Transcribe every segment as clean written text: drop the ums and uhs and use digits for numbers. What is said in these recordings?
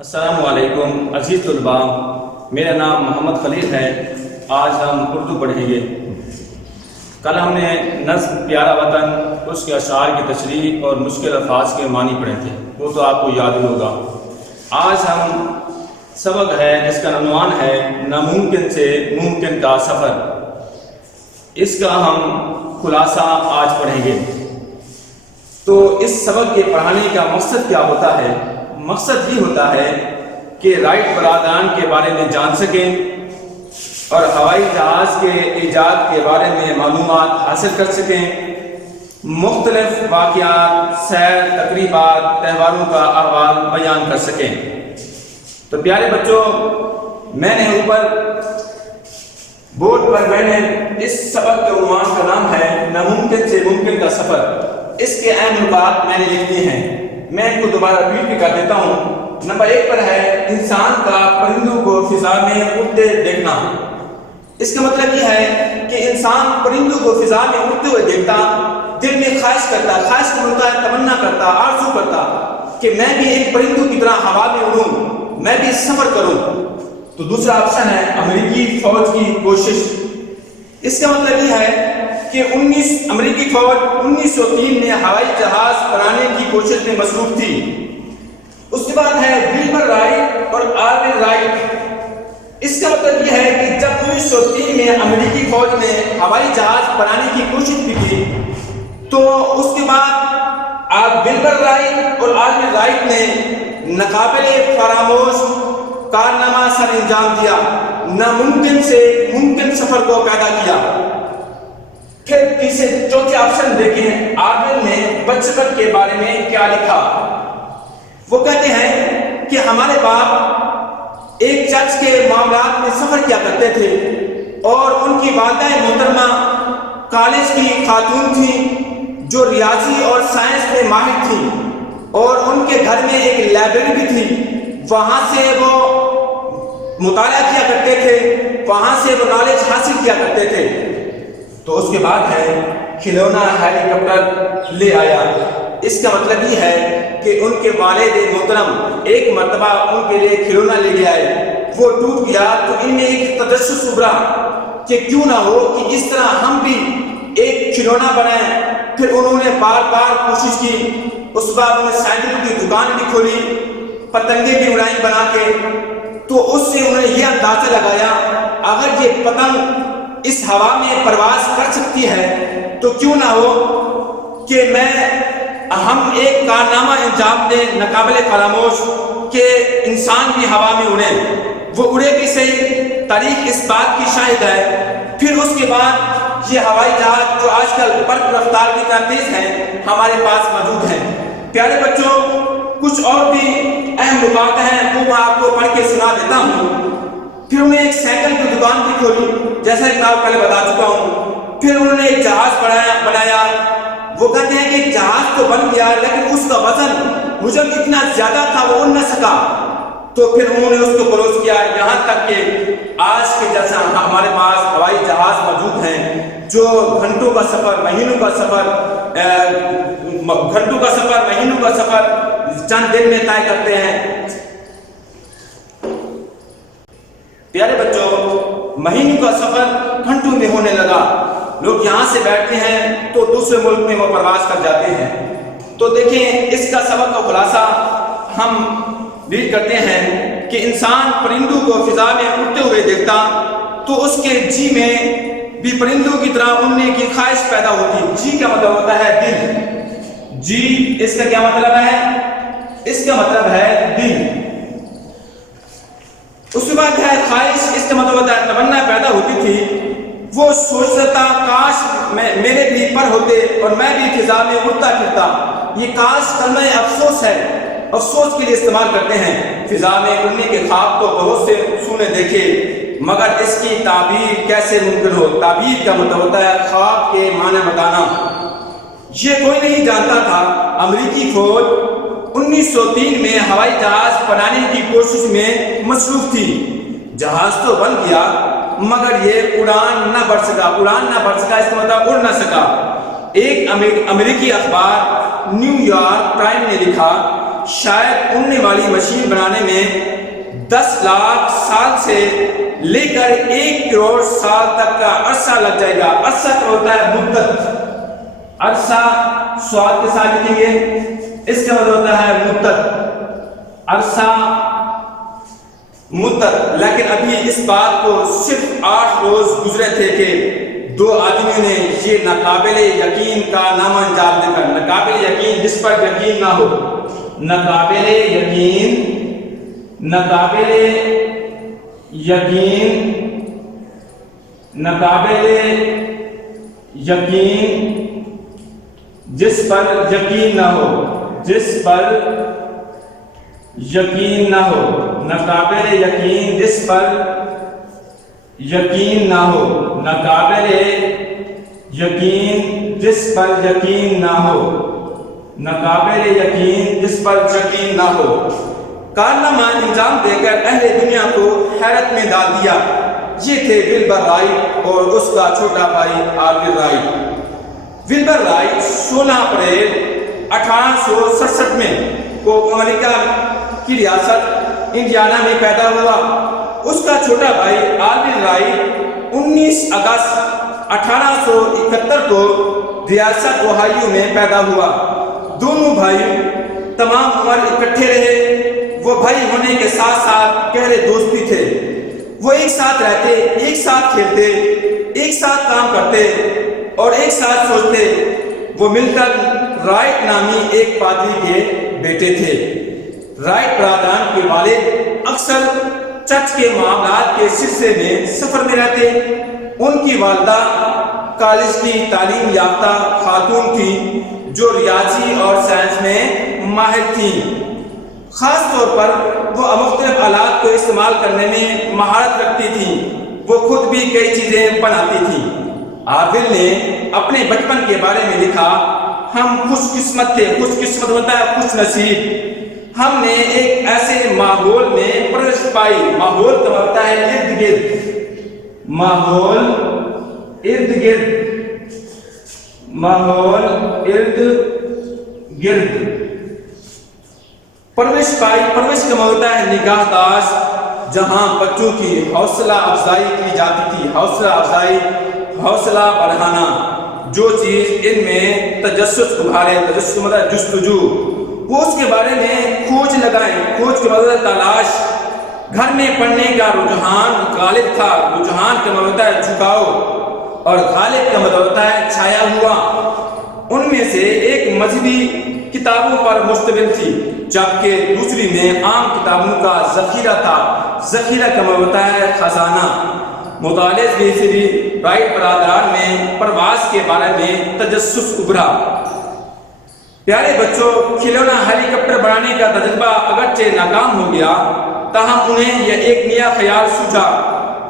السلام علیکم عزیز طلباء، میرا نام محمد خلیل ہے۔ آج ہم اردو پڑھیں گے۔ کل ہم نے نظم پیارا وطن، اس کے اشعار کی تشریح اور مشکل الفاظ کے معنی پڑھے تھے، وہ تو آپ کو یاد ہی ہوگا۔ آج ہم سبق ہے جس کا عنوان ہے ناممکن سے ممکن کا سفر۔ اس کا ہم خلاصہ آج پڑھیں گے۔ تو اس سبق کے پڑھانے کا مقصد کیا ہوتا ہے؟ مقصد یہ ہوتا ہے کہ رائٹ برادران کے بارے میں جان سکیں اور ہوائی جہاز کے ایجاد کے بارے میں معلومات حاصل کر سکیں، مختلف واقعات، سیر، تقریبات، تہواروں کا احوال بیان کر سکیں۔ تو پیارے بچوں، میں نے اوپر بورڈ پر اس سبق کے عنوان کا نام ہے ناممکن سے ممکن کا سفر۔ اس کے اہم نکات میں نے لکھ دیے ہیں، میں ان کو دوبارہ ریپیٹ کر دیتا ہوں۔ نمبر 1 پر ہے انسان کا پرندوں کو فضا میں اڑتے دیکھنا۔ اس کا مطلب یہ ہے کہ انسان پرندوں کو فضا میں اڑتے ہوئے دیکھتا، دل میں خواہش کرتا، خواہش کو ملتا ہے، تمنا کرتا، آرزو کرتا کہ میں بھی ایک پرندوں کی طرح ہوا میں اڑوں، میں بھی سفر کروں۔ تو دوسرا آپشن ہے امریکی فوج کی کوشش۔ اس کا مطلب یہ ہے کہ امریکی فوج 1903 میں ہوائی جہاز بنانے کی کوشش میں مصروف تھی۔ اس کے بعد ہے ولبر رائٹ اور آرون رائٹ۔ اس کا مطلب یہ ہے کہ جب 1903 میں امریکی فوج نے ہوائی جہاز بنانے کی کوشش بھی کی، تو اس کے بعد ولبر رائٹ اور آرون رائٹ نے ناقابل فراموش کارنامہ سر انجام دیا، ناممکن سے ممکن سفر کو پیدا کیا۔ پھر چوتھے آپشن دیکھیں، آرون نے بچپن کے بارے میں کیا لکھا۔ وہ کہتے ہیں کہ ہمارے باپ ایک چرچ کے معاملات میں سفر کیا کرتے تھے اور ان کی والدہ محترمہ کالج کی خاتون تھیں جو ریاضی اور سائنس میں ماہر تھیں، اور ان کے گھر میں ایک لائبریری بھی تھی، وہاں سے وہ مطالعہ کیا کرتے تھے، وہاں سے وہ نالج حاصل کیا کرتے تھے۔ تو اس کے بعد ہے کھلونا ہیلی کاپٹر لے آیا۔ اس کا مطلب یہ ہے کہ ان کے والد محترم ایک مرتبہ ان کے لیے کھلونا لے کے آئے، وہ ٹوٹ گیا تو ان میں ایک تجسس ابھرا کہ کیوں نہ ہو کہ اس طرح ہم بھی ایک کھلونا بنائیں۔ پھر انہوں نے بار بار کوشش کی، اس بار انہوں نے سائیکل کی دکان بھی کھولی، پتنگیں بھی اڑائیں بنا کے۔ تو اس سے انہوں نے یہ اندازہ لگایا اگر یہ پتنگ اس ہوا میں پرواز کر سکتی ہے تو کیوں نہ ہو کہ ہم ایک کارنامہ انجام دیں ناقابل فراموش کہ انسان بھی ہوا میں اڑے۔ وہ اڑے بھی صحیح، تاریخ اس بات کی شاہد ہے۔ پھر اس کے بعد یہ ہوائی جہاز جو آج کل برق رفتار کی طرح تیز ہے ہمارے پاس موجود ہیں۔ پیارے بچوں، کچھ اور بھی اہم نکات ہیں وہ میں آپ کو پڑھ کے سنا دیتا ہوں۔ پھر انہیں ایک سائیکل کی دکان بھی کھولی، جیسا کہ میں آپ پہلے بتا چکا ہوں۔ پھر انہوں نے ایک جہاز بنایا۔ وہ کہتے ہیں کہ جہاز تو بن گیا لیکن اس کا وزن اتنا زیادہ تھا وہ اڑ نہ سکا۔ تو پھر انہوں نے اس کو کلوز کیا، یہاں تک کہ آج کے جیسا ہمارے پاس ہوائی جہاز موجود ہیں جو گھنٹوں کا سفر، مہینوں کا سفر چند دن میں طے کرتے ہیں۔ پیارے بچوں، مہینوں کا سفر گھنٹوں میں ہونے لگا۔ لوگ یہاں سے بیٹھتے ہیں تو دوسرے ملک میں وہ پرواز کر جاتے ہیں۔ تو دیکھیں، اس کا سبق کا خلاصہ ہم ریڈ کرتے ہیں کہ انسان پرندوں کو فضا میں اڑتے ہوئے دیکھتا تو اس کے جی میں بھی پرندوں کی طرح اڑنے کی خواہش پیدا ہوتی۔ جی کا مطلب ہوتا ہے دل۔ جی اس کا کیا مطلب ہے؟ اس کا مطلب ہے دل۔ اس کے بعد ہے خواہش، اس کا مطلب ہوتا ہے تمنا پیدا ہوتی تھی۔ وہ سوچتا کاش میرے بھی پر ہوتے اور میں بھی فضا میں اڑتا پھرتا۔ یہ کاش کلمہ افسوس ہے، افسوس کے لیے استعمال کرتے ہیں۔ فضا میں اڑنے کے خواب تو بہت سے سونے دیکھے مگر اس کی تعبیر کیسے ممکن ہو۔ تعبیر کا مطلب ہوتا ہے خواب کے معنی بتانا۔ یہ کوئی نہیں جانتا تھا امریکی فوج 1903 میں ہوائی جہاز بنانے کی کوشش میں مصروف تھی۔ جہاز تو بن گیا مگر یہ اڑان نہ بڑھ سکا۔ اس کا مطلب اڑ نہ سکا۔ ایک امریکی اخبار نیو یارک ٹائم نے لکھا شاید اڑنے والی مشین بنانے میں 10 لاکھ سال سے لے کر 1 کروڑ سال تک کا عرصہ لگ جائے گا۔ عرصہ کا ہوتا ہے مدت، عرصہ سواد کے ساتھ لکھیں گے، اس کا مطلب ہوتا ہے مدت، عرصہ مدت۔ لیکن ابھی اس بات کو صرف 8 روز گزرے تھے کہ 2 آدمیوں نے یہ ناقابل یقین کا نام انجام دے کر، ناقابل یقین جس پر یقین نہ ہو، ناقابل یقین، ناقابل یقین، ناقابل یقین جس پر یقین نہ ہو، جس پر یقین نہ ہو، ناقابل یقین جس پر یقین نہ ہو، ناقابل یقین جس پر یقین نہ ہو، ناقابل یقین جس پر یقین نہ ہو، کارنامہ انجام دے کر اہل دنیا کو حیرت میں ڈال دیا۔ یہ تھے ولبر رائٹ اور اس کا چھوٹا بھائی آرول رائٹ۔ ولبر رائٹ 16 اپریل 1867 میں کو امریکہ کی ریاست انڈیانا میں پیدا ہوا۔ اس کا چھوٹا بھائی آرول رائٹ 19 اگست 1871 کو ریاست اوہایو میں پیدا ہوا۔ دونوں بھائی تمام عمر اکٹھے رہے۔ وہ بھائی ہونے کے ساتھ ساتھ گہرے دوست بھی تھے۔ وہ ایک ساتھ رہتے، ایک ساتھ کھیلتے، ایک ساتھ کام کرتے اور ایک ساتھ سوچتے۔ وہ مل کر رائٹ نامی ایک پادری کے بیٹے تھے۔ رائٹ برادران کے والد اکثر چرچ کے معاملات کے سلسلے میں سفر میں رہتے۔ ان کی والدہ کالج کی تعلیم یافتہ خاتون تھی جو ریاضی اور سائنس میں ماہر تھیں۔ خاص طور پر وہ مختلف آلات کو استعمال کرنے میں مہارت رکھتی تھیں۔ وہ خود بھی کئی چیزیں بناتی تھیں۔ آرول نے اپنے بچپن کے بارے میں لکھا، ہم خوش قسمت تھے۔ خوش قسمت ہوتا ہے خوش نصیب۔ ہم نے ایک ایسے ماحول میں پرورش پائی۔ ماحول کا ہوتا ہے ارد گرد، ماحول ارد گرد، ماحول ارد گرد پرورش پائی۔ پرورش کا ہوتا ہے نگاہ داشت، جہاں بچوں کی حوصلہ افزائی کی جاتی تھی۔ حوصلہ افزائی، حوصلہ بڑھانا، جو چیز ان میں تجسس ابھارے، تجسس مطلب جستجو، وہ اس کے بارے میں کھوج لگائیں۔ کھوج کا مطلب تلاش۔ گھر میں پڑھنے کا رجحان غالب تھا۔ رجحان کا مطلب ہوتا ہے جھکاؤ اور غالب کا مطلب ہوتا ہے چھایا ہوا۔ ان میں سے ایک مذہبی کتابوں پر مشتمل تھی، جبکہ دوسری میں عام کتابوں کا ذخیرہ تھا۔ ذخیرہ کا مطلب ہوتا ہے خزانہ۔ مطالعے سے رائٹ برادران میں پرواز کے بارے میں تجسس ابھرا۔ پیارے بچوں، کھلونا ہیلی کاپٹر بنانے کا تجربہ اگرچہ ناکام ہو گیا، تاہم انہیں یہ ایک نیا خیال سوچا۔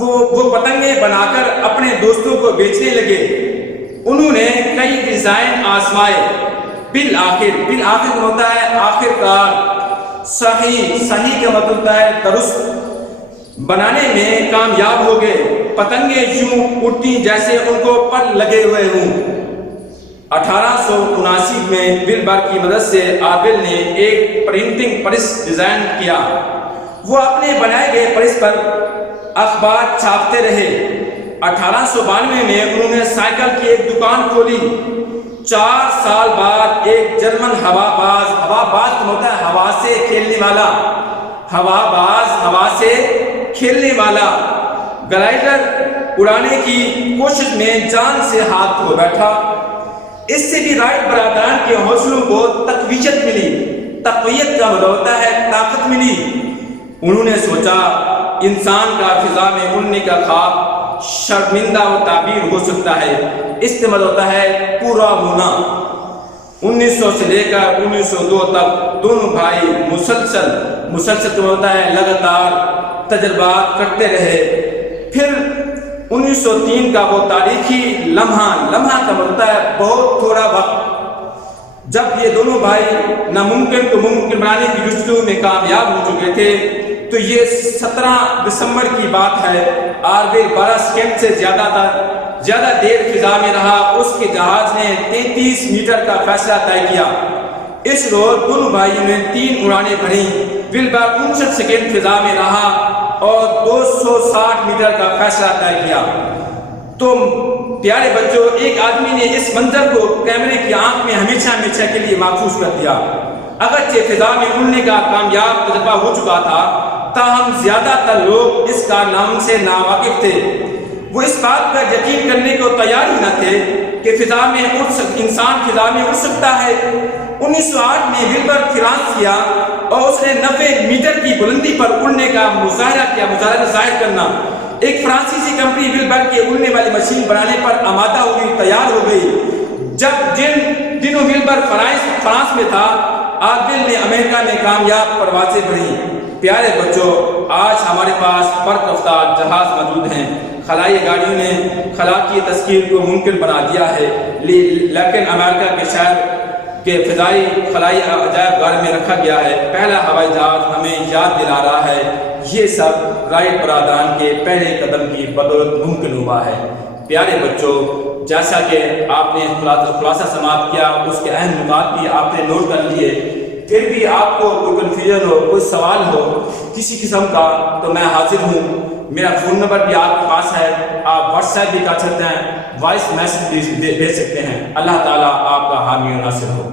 وہ پتنگیں بنا کر اپنے دوستوں کو بیچنے لگے۔ انہوں نے کئی ڈیزائن آزمائے۔ بالآخر ہوتا ہے آخر کار، صحیح کا مطلب ہوتا ہے درست بنانے میں کامیاب ہو گئے۔ پتنگیں یوں اڑتی جیسے ان کو پر لگے ہوئے ہوں۔ 1879 میں ولبر کی مدد سے آرول نے ایک پرنٹنگ پریس ڈیزائن کیا۔ وہ اپنے بنائے گئے پریس پر اخبار چھاپتے رہے۔ 1892 میں انہوں نے سائیکل کی ایک دکان کھولی۔ 4 سال بعد ایک جرمن ہوا باز ہوتا ہے ہوا سے کھیلنے والا، ہوا سے کھیلنے والا گلائڈر اڑانے کی کوشش میں جان سے ہاتھ دھو بیٹھا۔ اس سے بھی رائٹ برادران کے حوصلوں کو تقویت ملی۔ تقویت کا مطلب ہوتا ہے طاقت ملی۔ انہوں نے سوچا انسان کا فضا میں اڑنے کا خواب شرمندہ و تعبیر ہو سکتا ہے۔ اس کا مطلب ہوتا ہے پورا ہونا۔ 1900 سے لے کر 1902 تک دونوں بھائی مسلسل ہوتا ہے لگاتار تجربات کرتے رہے۔ پھر 1903 کا وہ تاریخی لمحہ کا ہوتا ہے بہت تھوڑا وقت، جب یہ دونوں بھائی ناممکن کو ممکن بنانے کی جستجو میں کامیاب ہو چکے تھے۔ تو یہ 17 دسمبر کی بات ہے۔ آرول 12 سیکنڈ سے زیادہ دیر فضا میں رہا۔ اس کے جہاز نے 33 میٹر کا فاصلہ طے کیا۔ اس روز دونوں بھائیوں نے 3 اڑانیں بھری، ولبر 59 سیکنڈ فضا میں رہا اور 260 میٹر کا فیصلہ طے کیا۔ تو پیارے بچوں، ایک آدمی نے اس منظر کو کیمرے کی آنکھ میں ہمیشہ ہمیشہ کے لیے محفوظ کر دیا۔ اگرچہ فضا میں اڑنے کا کامیاب تجربہ ہو چکا تھا، تاہم زیادہ تر لوگ اس کارنامے سے ناواقف تھے۔ وہ اس بات پر یقین کرنے کو تیار ہی نہ تھے کہ انسان فضا میں اڑ سکتا ہے۔ 1908 میں ولبر فرانس کیا اور اس نے 90 میٹر کی بلندی پر اڑنے کا مظاہرہ کیا۔ مظاہرہ ظاہر کرنا، ایک فرانسیسی کمپنی ولبر کے اڑنے والی مشین بنانے پر آمادہ ہو گئی، تیار ہو گئی۔ جب جن دنوں ولبر فرانس میں تھا، آج میں امریکہ میں کامیاب پروازیں بڑھی۔ پیارے بچوں، آج ہمارے پاس برق رفتار جہاز موجود ہیں۔ خلائی گاڑیوں نے خلا کی تشکیل کو ممکن بنا دیا ہے، لیکن امریکہ کے شہر کے فضائی خلائی عجائب گھر میں رکھا گیا ہے۔ پہلا ہوائی جہاز ہمیں یاد دلا رہا ہے، یہ سب رائٹ برادران کے پہلے قدم کی بدولت ممکن ہوا ہے۔ پیارے بچوں، جیسا کہ آپ نے خلاصہ سماعت کیا، اس کے اہم نکات بھی آپ نے نوٹ کر لیے۔ پھر بھی آپ کو کوئی کنفیوژن ہو، کوئی سوال ہو کسی قسم کا، تو میں حاضر ہوں۔ میرا فون نمبر بھی آپ کے پاس ہے، آپ واٹس ایپ بھی کر سکتے ہیں، وائس میسج بھی بھیج سکتے ہیں۔ اللہ تعالیٰ آپ کا حامی و ناصر ہو۔